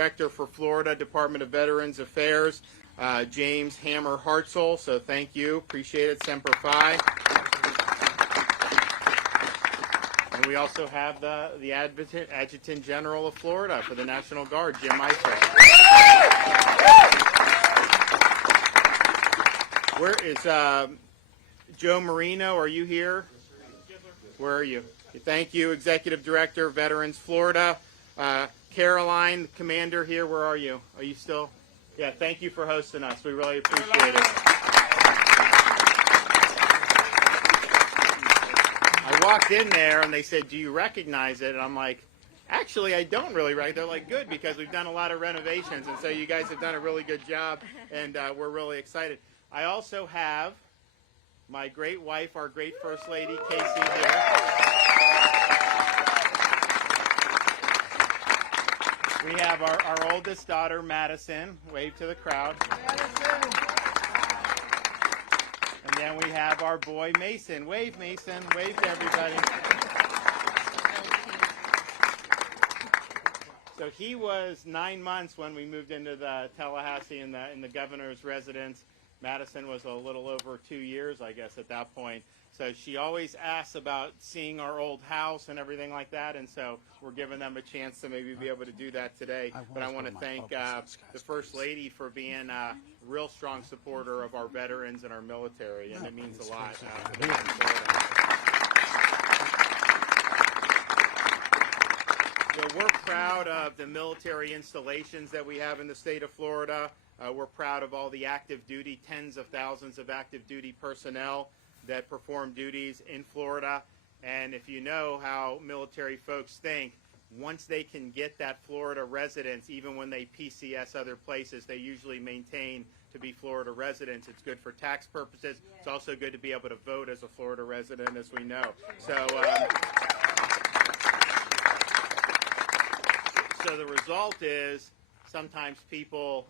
Director for Florida Department of Veterans Affairs, James Hammer Hartzell. So thank you. Appreciate it. Semper Fi. And we also have the Adjutant General of Florida for the National Guard, Jim Iser. Where is Joe Marino? Are you here? Where are you? Thank you, Executive Director, Veterans Florida. Caroline, Commander here. Where are you? Are you still? Yeah, thank you for hosting us. We really appreciate it. I walked in there and they said, "Do you recognize it?" And I'm like, "Actually, I don't really recognize it." They're like, "Good, because we've done a lot of renovations, and so you guys have done a really good job, and we're really excited." I also have my great wife, our great First Lady, Casey, here. We have our oldest daughter, Madison. Wave to the crowd. Madison. And then we have our boy, Mason. Wave, Mason. Wave to everybody. So he was 9 months when we moved into the Tallahassee in the governor's residence. Madison was a little over 2 years, I guess, at that point. So she always asks about seeing our old house and everything like that, and so we're giving them a chance to maybe be able to do that today. But I want to thank the First Lady for being a real strong supporter of our veterans and our military, and it means a lot. So we're proud of the military installations that we have in the state of Florida. We're proud of all the active duty, tens of thousands of active duty personnel that perform duties in Florida. And if you know how military folks think, once they can get that Florida residence, even when they PCS other places, they usually maintain to be Florida residents. It's good for tax purposes. It's also good to be able to vote as a Florida resident, as we know. So the result is sometimes people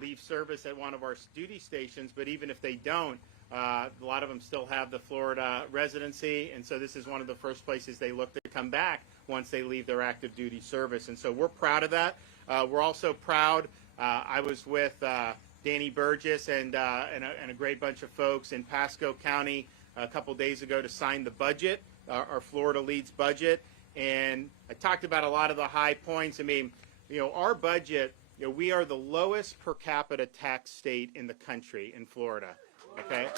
leave service at one of our duty stations, but even if they don't, a lot of them still have the Florida residency, and so this is one of the first places they look to come back once they leave their active duty service. And so we're proud of that. We're also proud. I was with Danny Burgess and a great bunch of folks in Pasco County a couple days ago to sign the budget, our Florida Leads budget. And I talked about a lot of the high points. I mean, our budget, we are the lowest per capita tax state in the country in Florida. Okay.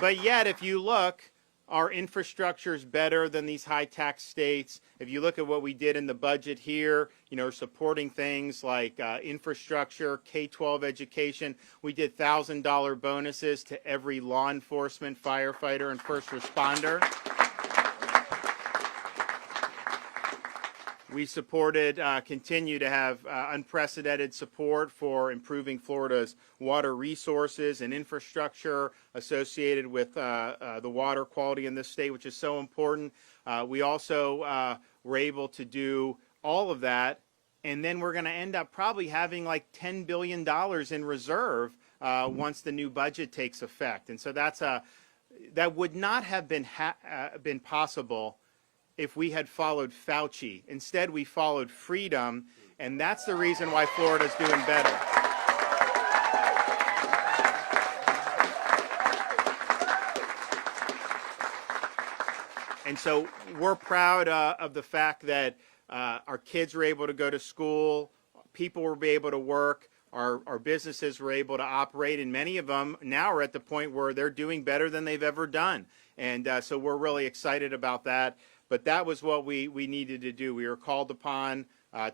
But yet, if you look, our infrastructure is better than these high tax states. If you look at what we did in the budget here, supporting things like infrastructure, K-12 education. We did $1,000 bonuses to every law enforcement, firefighter, and first responder. We supported, continue to have unprecedented support for improving Florida's water resources and infrastructure associated with the water quality in this state, which is so important. We also were able to do all of that, and then we're going to end up probably having like $10 billion in reserve once the new budget takes effect. And so that would not have been possible if we had followed Fauci. Instead, we followed freedom, and that's the reason why Florida's doing better. And so we're proud of the fact that our kids were able to go to school, people were able to work, our businesses were able to operate, and many of them now are at the point where they're doing better than they've ever done. And so we're really excited about that. But that was what we needed to do. We were called upon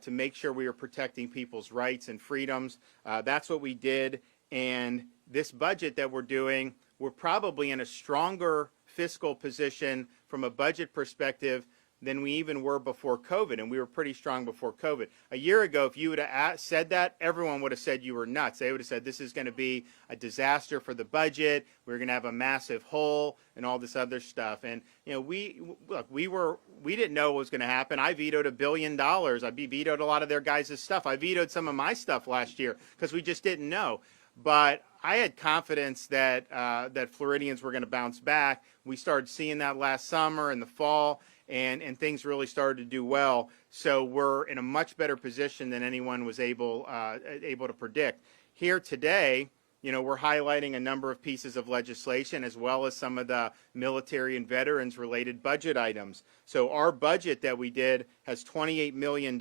to make sure we were protecting people's rights and freedoms. That's what we did. And this budget that we're doing, we're probably in a stronger fiscal position from a budget perspective than we even were before COVID, and we were pretty strong before COVID. A year ago, if you would have said that, everyone would have said you were nuts. They would have said this is going to be a disaster for the budget. We're going to have a massive hole and all this other stuff. And we didn't know what was going to happen. I vetoed $1 billion. I vetoed a lot of their guys' stuff. I vetoed some of my stuff last year because we just didn't know. But I had confidence that Floridians were going to bounce back. We started seeing that last summer and the fall. and things really started to do well. So we're in a much better position than anyone was able to predict. Here today, we're highlighting a number of pieces of legislation as well as some of the military and veterans related budget items. So our budget that we did has $28 million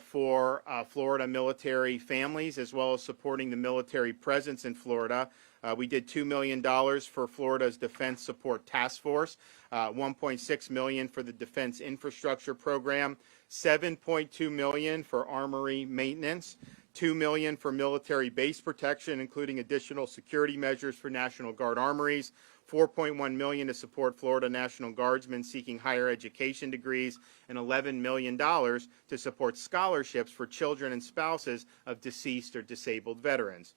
for Florida military families as well as supporting the military presence in Florida. We did $2 million for Florida's Defense Support Task Force, $1.6 million for the Defense Infrastructure Program, $7.2 million for armory maintenance, $2 million for military base protection, including additional security measures for National Guard armories, $4.1 million to support Florida National Guardsmen seeking higher education degrees, and $11 million to support scholarships for children and spouses of deceased or disabled veterans.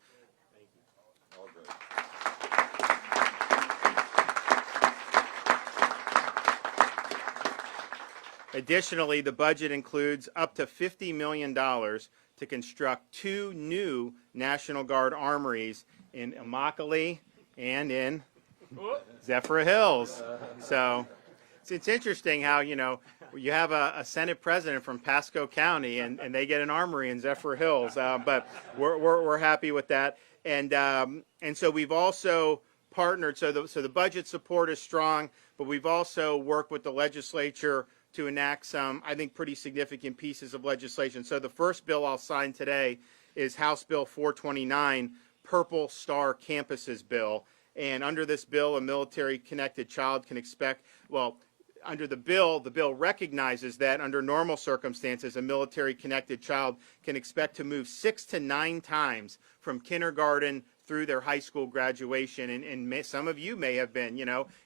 Additionally, the budget includes up to $50 million to construct 2 new National Guard armories in Immokalee and in Zephyr Hills. So it's interesting how, you have a Senate president from Pasco County and they get an armory in Zephyr Hills. But we're happy with that. And so we've also partnered, so the budget support is strong, but we've also worked with the legislature to enact some, I think, pretty significant pieces of legislation. So the first bill I'll sign today is House Bill 429, Purple Star Campuses Bill. And under this bill, a military-connected child can expect, under the bill recognizes that under normal circumstances, a military-connected child can expect to move 6 to 9 times from kindergarten through their high school graduation. And some of you may have been,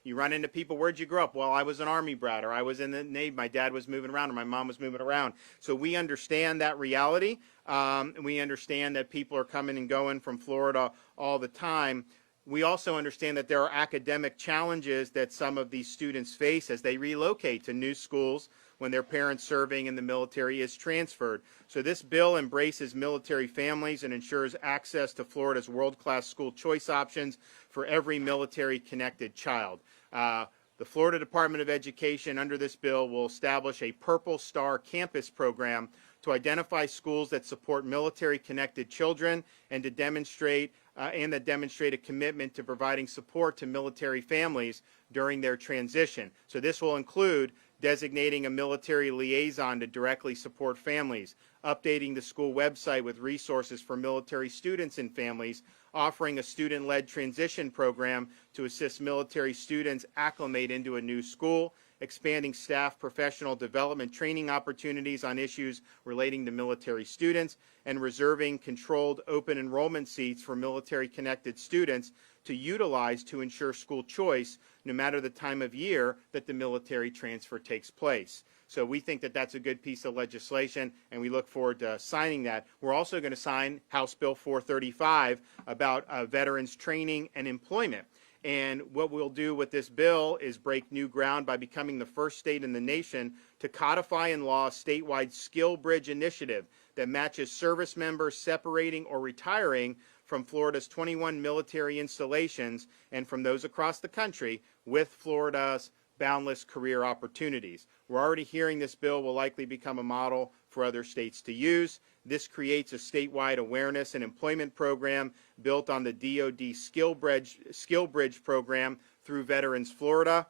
you run into people, where'd you grow up? Well, I was an Army brat, or I was in the Navy, my dad was moving around, or my mom was moving around. So we understand that reality, and we understand that people are coming and going from Florida all the time. We also understand that there are academic challenges that some of these students face as they relocate to new schools when their parents serving in the military is transferred. So this bill embraces military families and ensures access to Florida's world-class school choice options for every military-connected child. The Florida Department of Education under this bill will establish a Purple Star Campus program to identify schools that support military-connected children and to demonstrate a commitment to providing support to military families during their transition. So this will include designating a military liaison to directly support families, updating the school website with resources for military students and families, offering a student-led transition program to assist military students acclimate into a new school, expanding staff professional development training opportunities on issues relating to military students, and reserving controlled open enrollment seats for military-connected students to utilize to ensure school choice no matter the time of year that the military transfer takes place. So we think that that's a good piece of legislation, and we look forward to signing that. We're also going to sign House Bill 435 about veterans training and employment. And what we'll do with this bill is break new ground by becoming the first state in the nation to codify in law a statewide skill bridge initiative that matches service members separating or retiring from Florida's 21 military installations and from those across the country with Florida's boundless career opportunities. We're already hearing this bill will likely become a model for other states to use. This creates a statewide awareness and employment program built on the DoD Skill Bridge program through Veterans Florida,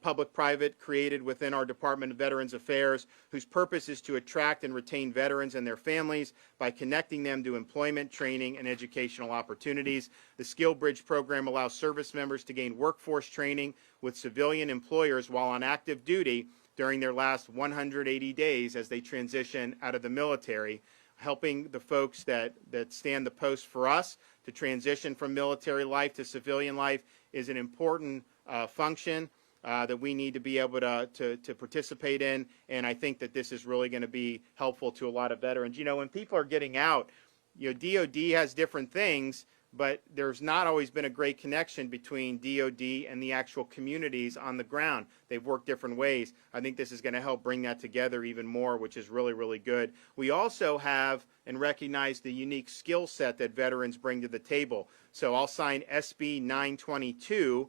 public-private created within our Department of Veterans Affairs, whose purpose is to attract and retain veterans and their families by connecting them to employment, training, and educational opportunities. The Skill Bridge program allows service members to gain workforce training with civilian employers while on active duty during their last 180 days as they transition out of the military, helping the folks that stand the post for us to transition from military life to civilian life is an important function that we need to be able to participate in, and I think that this is really going to be helpful to a lot of veterans. When people are getting out, DOD has different things, but there's not always been a great connection between DOD and the actual communities on the ground. They've worked different ways. I think this is going to help bring that together even more, which is really, really good. We also have and recognize the unique skill set that veterans bring to the table. So I'll sign SB 922,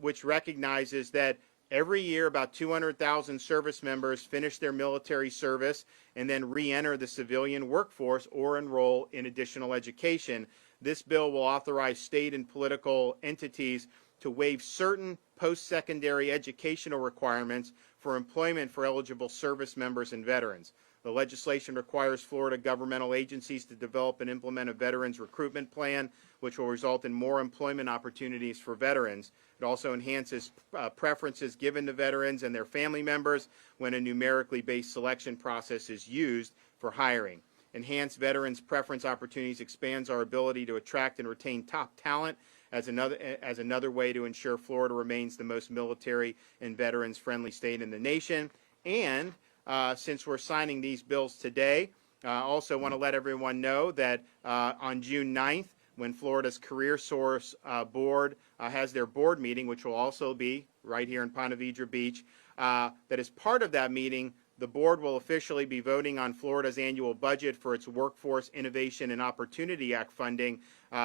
which recognizes that Every year, about 200,000 service members finish their military service and then re-enter the civilian workforce or enroll in additional education. This bill will authorize state and political entities to waive certain post-secondary educational requirements for employment for eligible service members and veterans. The legislation requires Florida governmental agencies to develop and implement a veterans recruitment plan, which will result in more employment opportunities for veterans. It also enhances preferences given to veterans and their family members when a numerically based selection process is used for hiring. Enhanced veterans preference opportunities expands our ability to attract and retain top talent as another way to ensure Florida remains the most military and veterans-friendly state in the nation. And since we're signing these bills today, I also want to let everyone know that on June 9th, when Florida's Career Source Board has their board meeting, which will also be right here in Ponte Vedra Beach, that as part of that meeting, the board will officially be voting on Florida's annual budget for its Workforce Innovation and Opportunity Act funding.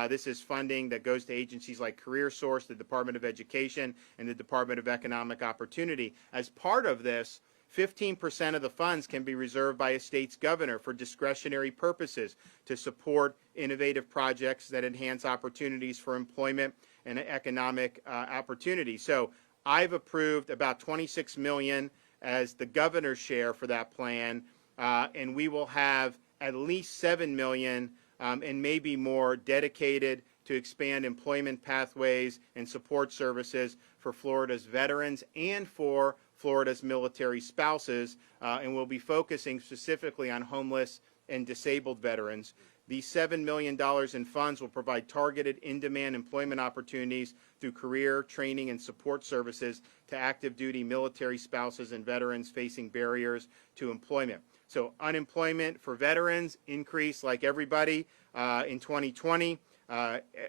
This is funding that goes to agencies like Career Source, the Department of Education, and the Department of Economic Opportunity. As part of this, 15% of the funds can be reserved by a state's governor for discretionary purposes to support innovative projects that enhance opportunities for employment and economic opportunity. So I've approved about $26 million as the governor's share for that plan, and we will have at least $7 million and maybe more dedicated to expand employment pathways and support services for Florida's veterans and for Florida's military spouses, and we'll be focusing specifically on homeless and disabled veterans. These $7 million in funds will provide targeted in-demand employment opportunities through career, training, and support services to active duty military spouses and veterans facing barriers to employment. So unemployment for veterans increased like everybody in 2020.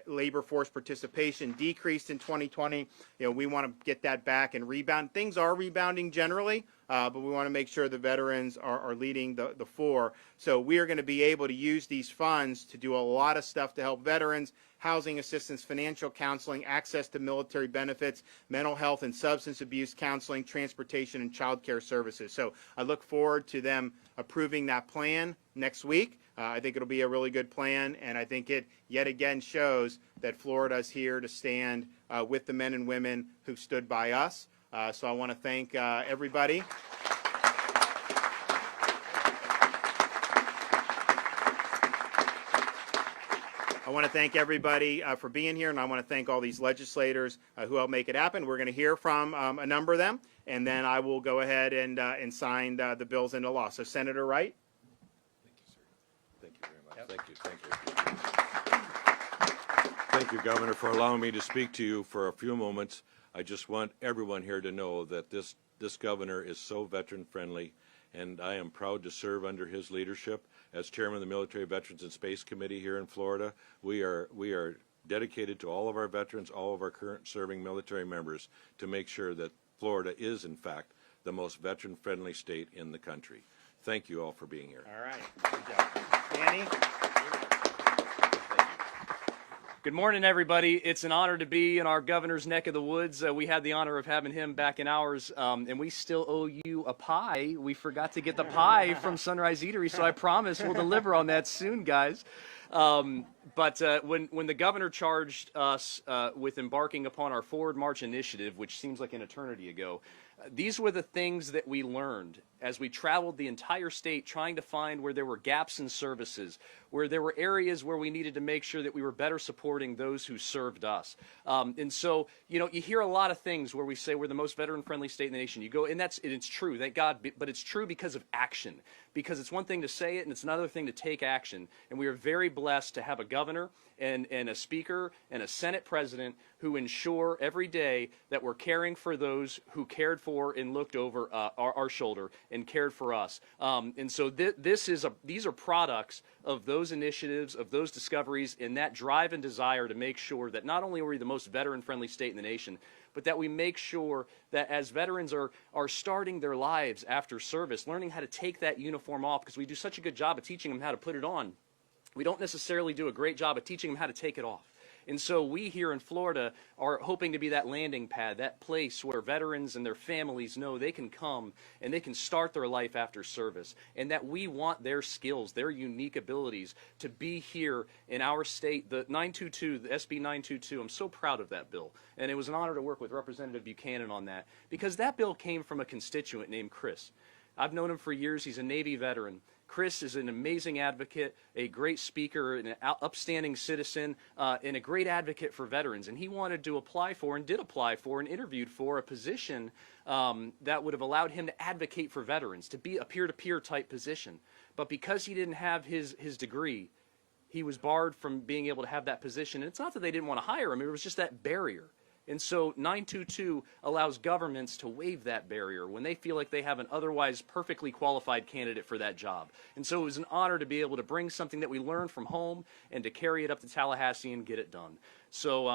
Labor force participation decreased in 2020. We want to get that back and rebound. Things are rebounding generally, but we want to make sure the veterans are leading the fore. So we are going to be able to use these funds to do a lot of stuff to help veterans: housing assistance, financial counseling, access to military benefits, mental health and substance abuse counseling, transportation, and child care services. So I look forward to them approving that plan next week. I think it'll be a really good plan, and I think it yet again shows that Florida is here to stand with the men and women who stood by us. So I want to thank everybody. I want to thank everybody for being here, and I want to thank all these legislators who helped make it happen. We're going to hear from a number of them, and then I will go ahead and sign the bills into law. So Senator Wright. Thank you. Thank you, Governor, for allowing me to speak to you for a few moments. I just want everyone here to know that this governor is so veteran-friendly, and I am proud to serve under his leadership. As chairman of the Military Veterans and Space Committee here in Florida, we are dedicated to all of our veterans, all of our current serving military members, to make sure that Florida is, in fact, the most veteran-friendly state in the country. Thank you all for being here. All right. Good job. Danny? Good morning, everybody. It's an honor to be in our governor's neck of the woods. We had the honor of having him back in ours, and we still owe you a pie. We forgot to get the pie from Sunrise Eatery, so I promise we'll deliver on that soon, guys. But when the governor charged us with embarking upon our Forward March initiative, which seems like an eternity ago, these were the things that we learned as we traveled the entire state trying to find where there were gaps in services, where there were areas where we needed to make sure that we were better supporting those who served us. And so, you hear a lot of things where we say we're the most veteran-friendly state in the nation. You go, and it's true, thank God, but it's true because of action. Because it's one thing to say it, and it's another thing to take action. And we are very blessed to have a governor and a speaker and a Senate president who ensure every day that we're caring for those who cared for and looked over our shoulder and cared for us. And so these are products of those initiatives, of those discoveries, and that drive and desire to make sure that not only are we the most veteran-friendly state in the nation, but that we make sure that as veterans are starting their lives after service, learning how to take that uniform off, because we do such a good job of teaching them how to put it on, we don't necessarily do a great job of teaching them how to take it off. And so we here in Florida are hoping to be that landing pad, that place where veterans and their families know they can come and they can start their life after service, and that we want their skills, their unique abilities to be here in our state. The 922, the SB 922, I'm so proud of that bill. And it was an honor to work with Representative Buchanan on that, because that bill came from a constituent named Chris. I've known him for years. He's a Navy veteran. Chris is an amazing advocate, a great speaker, an upstanding citizen, and a great advocate for veterans. And he wanted to apply for, and did apply for, and interviewed for a position that would have allowed him to advocate for veterans, to be a peer-to-peer type position. But because he didn't have his degree, he was barred from being able to have that position. And it's not that they didn't want to hire him, it was just that barrier. And so 922 allows governments to waive that barrier when they feel like they have an otherwise perfectly qualified candidate for that job. And so it was an honor to be able to bring something that we learned from home and to carry it up to Tallahassee and get it done. So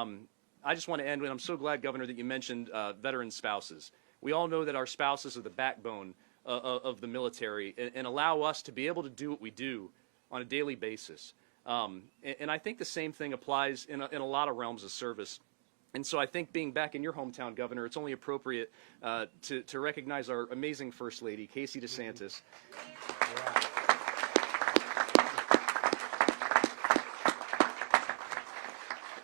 I just want to end with, I'm so glad, Governor, that you mentioned veteran spouses. We all know that our spouses are the backbone of the military, and allow us to be able to do what we do on a daily basis. And I think the same thing applies in a lot of realms of service. And so I think, being back in your hometown, Governor, it's only appropriate to recognize our amazing First Lady, Casey DeSantis.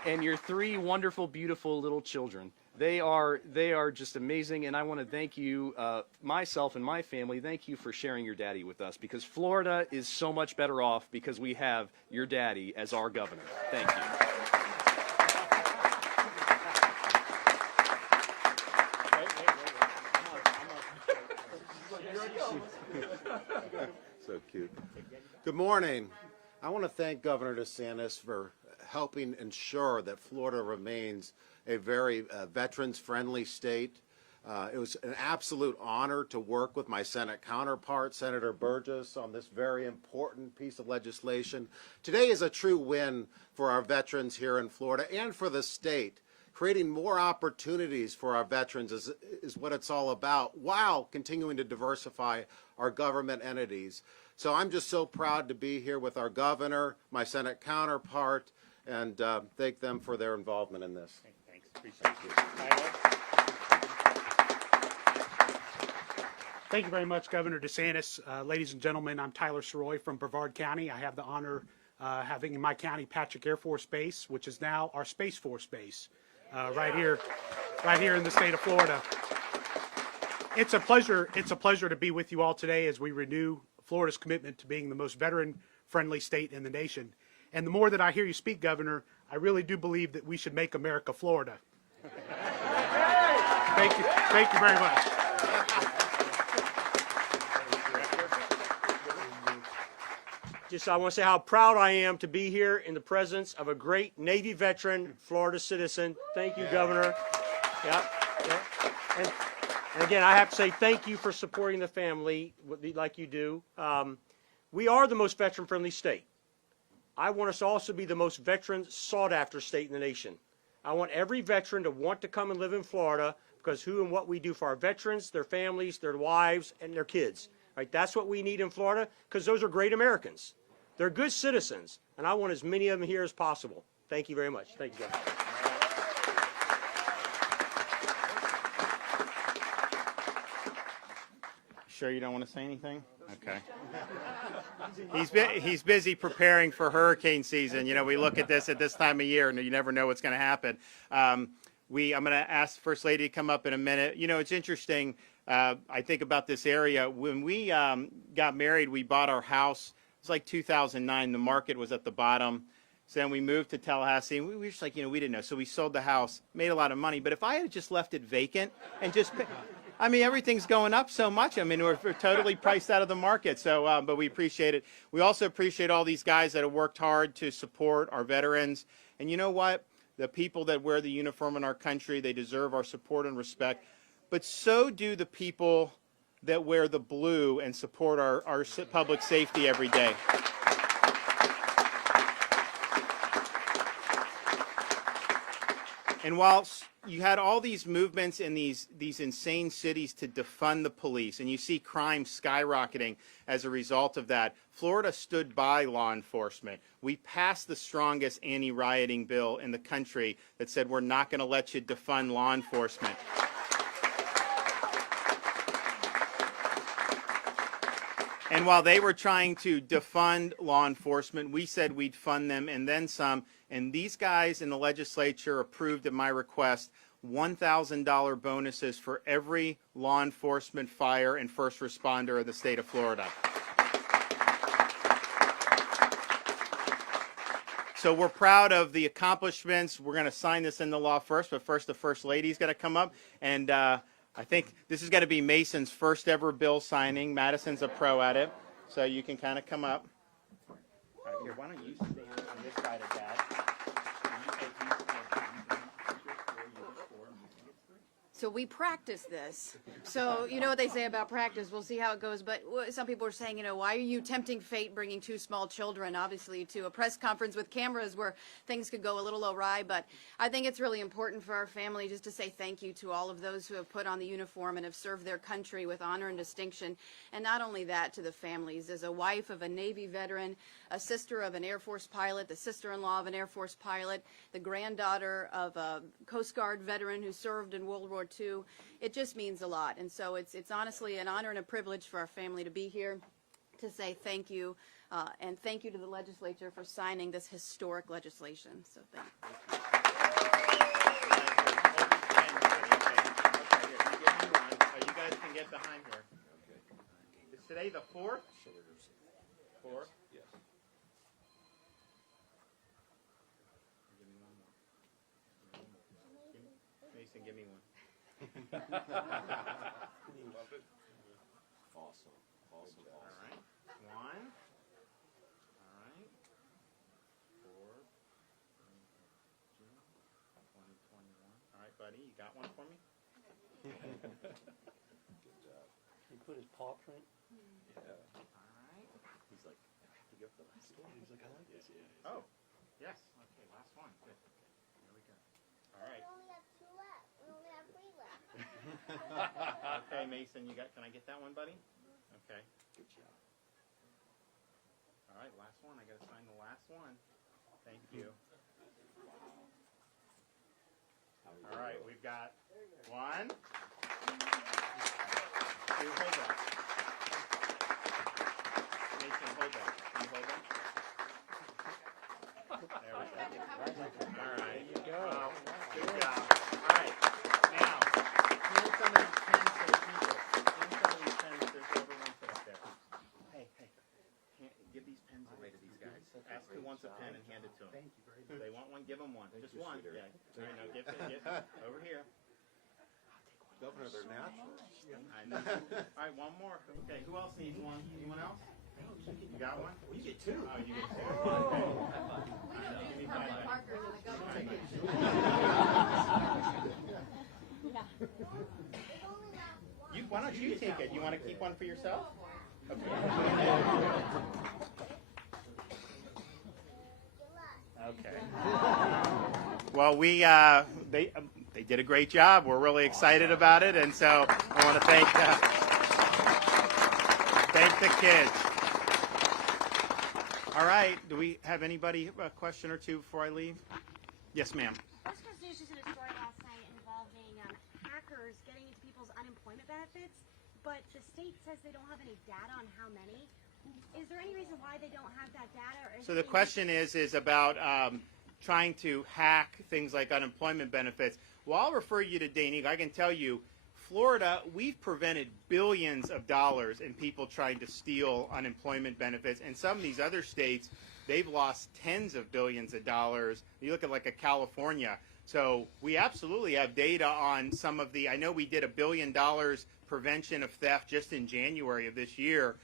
And your three wonderful, beautiful little children. They are just amazing, and I want to thank you, myself and my family, thank you for sharing your daddy with us, because Florida is so much better off because we have your daddy as our governor. Thank you. So cute. Good morning. I want to thank Governor DeSantis for helping ensure that Florida remains a very veterans-friendly state. It was an absolute honor to work with my Senate counterpart, Senator Burgess, on this very important piece of legislation. Today is a true win for our veterans here in Florida and for the state. Creating more opportunities for our veterans is what it's all about, while continuing to diversify our government entities. So I'm just so proud to be here with our governor, my Senate counterpart, and thank them for their involvement in this. Thanks. Appreciate you. Thank you very much, Governor DeSantis. Ladies and gentlemen, I'm Tyler Soroy from Brevard County. I have the honor having in my county Patrick Air Force Base, which is now our Space Force Base, right here in the state of Florida. It's a pleasure to be with you all today as we renew Florida's commitment to being the most veteran-friendly state in the nation. And the more that I hear you speak, Governor, I really do believe that we should make America Florida. Thank you very much. I want to say how proud I am to be here in the presence of a great Navy veteran, Florida citizen. Thank you, Governor. Yeah. And again, I have to say thank you for supporting the family like you do. We are the most veteran-friendly state. I want us to also be the most veteran sought-after state in the nation. I want every veteran to want to come and live in Florida because who and what we do for our veterans, their families, their wives, and their kids. Right? That's what we need in Florida, because those are great Americans. They're good citizens, and I want as many of them here as possible. Thank you very much. Thank you, Governor. Sure you don't want to say anything? Okay. He's busy preparing for hurricane season. You know, we look at this time of year, and you never know what's going to happen. I'm going to ask First Lady to come up in a minute. You know, it's interesting. I think about this area. When we got married, we bought our house. It was like 2009. The market was at the bottom. So then we moved to Tallahassee, and we were just like, you know, we didn't know. So we sold the house, made a lot of money. But if I had just left it vacant and just, I mean, everything's going up so much. I mean, we're totally priced out of the market. So, but we appreciate it. We also appreciate all these guys that have worked hard to support our veterans. And you know what? The people that wear the uniform in our country, they deserve our support and respect. But so do the people that wear the blue and support our public safety every day. And while you had all these movements in these insane cities to defund the police, and you see crime skyrocketing as a result of that, Florida stood by law enforcement. We passed the strongest anti-rioting bill in the country that said we're not going to let you defund law enforcement. And while they were trying to defund law enforcement, we said we'd fund them and then some. And these guys in the legislature approved at my request $1,000 bonuses for every law enforcement, fire, and first responder of the state of Florida. So we're proud of the accomplishments. We're going to sign this into law first, but first the First Lady's going to come up. And I think this is going to be Mason's first ever bill signing. Madison's a pro at it, so you can kind of come up. All right, here, why don't you stand on this side of Dad? So we practice this. So you know what they say about practice. We'll see how it goes. But some people are saying, you know, why are you tempting fate bringing two small children, obviously, to a press conference with cameras where things could go a little awry. But I think it's really important for our family just to say thank you to all of those who have put on the uniform and have served their country with honor and distinction. And not only that, to the families. As a wife of a Navy veteran, a sister of an Air Force pilot, the sister-in-law of an Air Force pilot, the granddaughter of a Coast Guard veteran who served in World War II, it just means a lot. And so it's honestly an honor and a privilege for our family to be here to say thank you, and thank you to the legislature for signing this historic legislation. So thank you. You guys can get behind here. Is today the 4th? 4th? Yes. Mason, give me one. Love it. Awesome. Awesome. All right. 1. All right. 4. 2021. All right, buddy. You got one for me? He put his paw print. Yeah. All right. He's like, I have to give the last one. He's like, I like this. Oh, yes. Okay, last one. Good. Here we go. All right. We only have 2 left. We only have 3 left. Okay, Mason, can I get that one, buddy? Okay. Good job. All right, last one. I got to sign the last one. Thank you. All right, we've got 1. 2, hold that. Mason, hold that. Can you hold that? There we go. All right. There you go. Good job. All right. Now, here's some of these pens for the people. Here's some of these pens. There's over one put up there. Hey. Give these pens away to these guys. Ask who wants a pen and hand it to them. Thank you very much. If they want one, give them one. Just one. Yeah. All right, now get over here. Governor, they're natural. I know. All right, one more. Okay, who else needs one? Anyone else? You got one? Well, you get 2. Oh, you get 2. Okay. Give me 5 minutes. Why don't you take it? You want to keep one for yourself? Okay. Okay. Well, they did a great job. We're really excited about it, and so I want to thank the kids. All right. Do we have anybody a question or two before I leave? Yes, ma'am. West Coast News just did a story last night involving hackers getting into people's unemployment benefits, but the state says they don't have any data on how many. Is there any reason why they don't have that data? Or So the question is about trying to hack things like unemployment benefits. Well, I'll refer you to Dane. I can tell you, Florida, we've prevented billions of dollars in people trying to steal unemployment benefits. And some of these other states, they've lost tens of billions of dollars. You look at like a California. So we absolutely have data on some of the, I know we did $1 billion prevention of theft just in January of this year.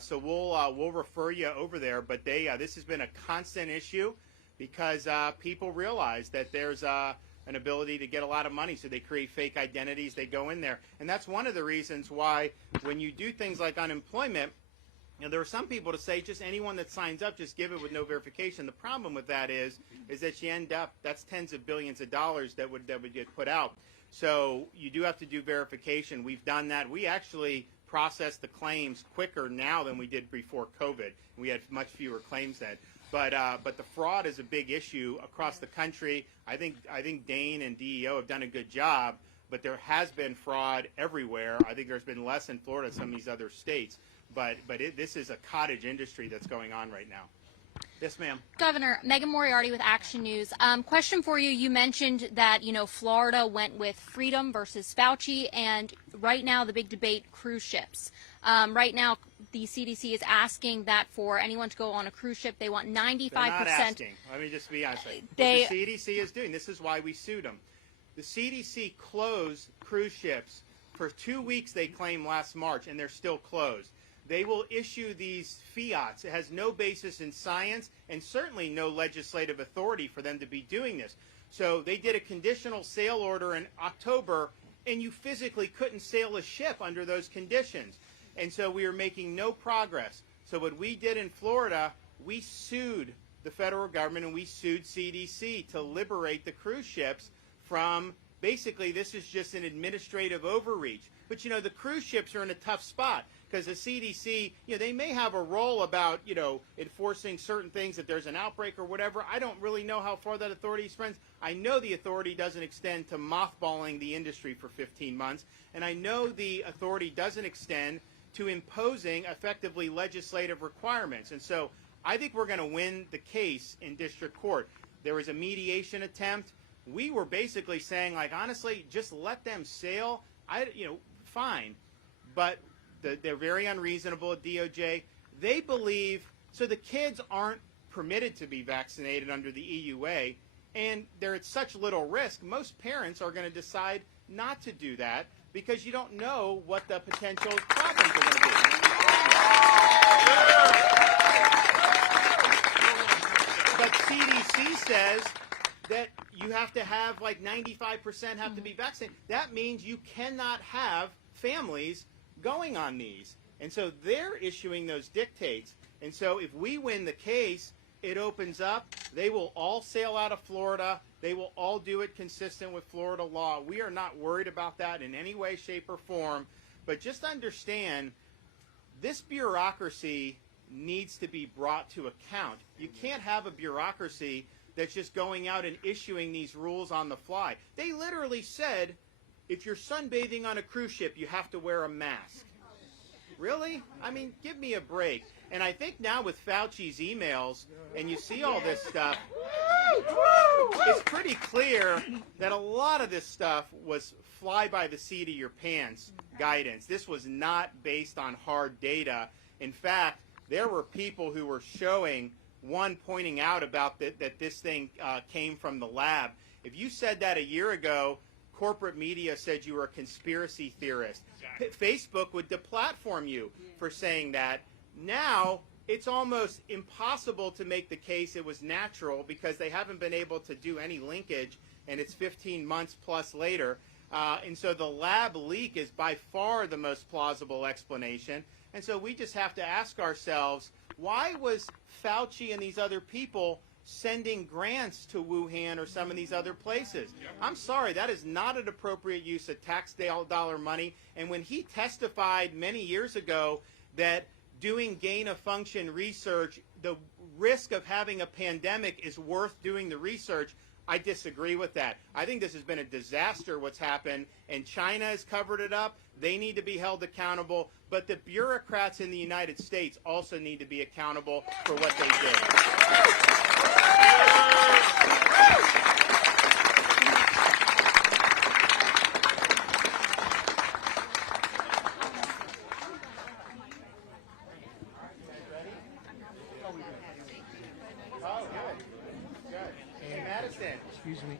So we'll refer you over there. But this has been a constant issue because people realize that there's an ability to get a lot of money, so they create fake identities. They go in there, and that's one of the reasons why when you do things like unemployment, Now, there are some people to say just anyone that signs up, just give it with no verification. The problem with that is that you end up, that's tens of billions of dollars that would get put out. So you do have to do verification. We've done that. We actually process the claims quicker now than we did before COVID. We had much fewer claims then. But the fraud is a big issue across the country. I think Dane and DEO have done a good job, but there has been fraud everywhere. I think there's been less in Florida than some of these other states. But this is a cottage industry that's going on right now. Yes, ma'am. Governor, Megan Moriarty with Action News. Question for you. You mentioned that, Florida went with freedom versus Fauci, and right now the big debate, cruise ships. Right now the CDC is asking that for anyone to go on a cruise ship, they want 95%. They're not asking. Let me just be honest. What the CDC is doing, this is why we sued them. The CDC closed cruise ships for 2 weeks, they claim, last March, and they're still closed. They will issue these fiats. It has no basis in science and certainly no legislative authority for them to be doing this. So they did a conditional sail order in October, and you physically couldn't sail a ship under those conditions. And so we were making no progress. So what we did in Florida, we sued the federal government and we sued CDC to liberate the cruise ships from, basically this is just an administrative overreach. But the cruise ships are in a tough spot because the CDC, they may have a role about, enforcing certain things if there's an outbreak or whatever. I don't really know how far that authority extends. I know the authority doesn't extend to mothballing the industry for 15 months. And I know the authority doesn't extend to imposing effectively legislative requirements. And so I think we're going to win the case in district court. There was a mediation attempt. We were basically saying, honestly, just let them sail. Fine. But they're very unreasonable at DOJ. They believe, so the kids aren't permitted to be vaccinated under the EUA, and they're at such little risk, most parents are going to decide not to do that because you don't know what the potential problems are going to be. But CDC says that you have to have 95% have to be vaccinated. That means you cannot have families going on these. And so they're issuing those dictates. And so if we win the case, it opens up. They will all sail out of Florida. They will all do it consistent with Florida law. We are not worried about that in any way, shape, or form. But just understand, this bureaucracy needs to be brought to account. You can't have a bureaucracy that's just going out and issuing these rules on the fly. They literally said, if you're sunbathing on a cruise ship, you have to wear a mask. Really? I mean, give me a break. And I think now with Fauci's emails, and you see all this stuff, it's pretty clear that a lot of this stuff was fly by the seat of your pants guidance. This was not based on hard data. In fact, there were people who were showing, pointing out about that this thing came from the lab. If you said that a year ago, corporate media said you were a conspiracy theorist. Facebook would deplatform you for saying that. Now, it's almost impossible to make the case it was natural because they haven't been able to do any linkage, and it's 15 months plus later. And so the lab leak is by far the most plausible explanation. And so we just have to ask ourselves, why was Fauci and these other people sending grants to Wuhan or some of these other places? I'm sorry, that is not an appropriate use of tax dollar money. And when he testified many years ago that doing gain-of-function research, the risk of having a pandemic is worth doing the research, I disagree with that. I think this has been a disaster what's happened, and China has covered it up. They need to be held accountable, but the bureaucrats in the United States also need to be accountable for what they did.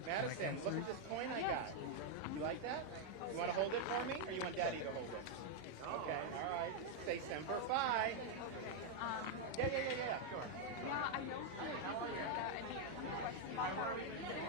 Madison, look at this coin I got. You like that? You want to hold it for me, or you want Daddy to hold it? Okay, all right. Say Semper Fi. Yeah, sure. Yeah, I know. How are you?